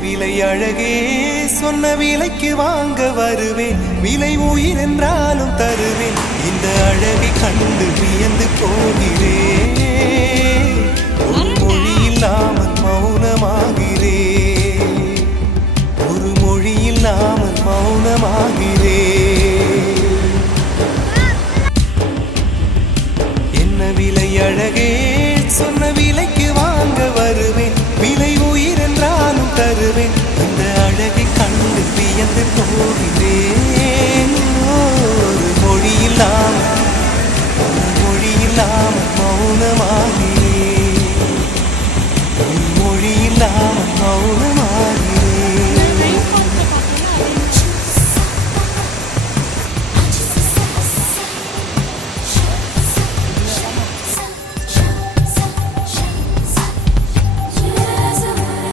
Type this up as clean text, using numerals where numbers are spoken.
விலை அழகே சொன்ன விலைக்கு வாங்க வருவேன். விலை உயிர் என்றாலும் தருவேன். இந்த அழகை கண்டு வியந்து போகிறேன். ஒரு மொழி இல்லாமல் மௌனமாகிறேன். ஒரு மொழி இல்லாமல் மௌனமாகிறேன். என்ன விலை அழகே சொன்ன விலைக்கு வாங்க வருவேன். விலை உயிர் என்றாலும் தருவேன். இந்த அழகை கண்டு வியந்து போகிறேன். ஒரு மொழி இல்லாமல்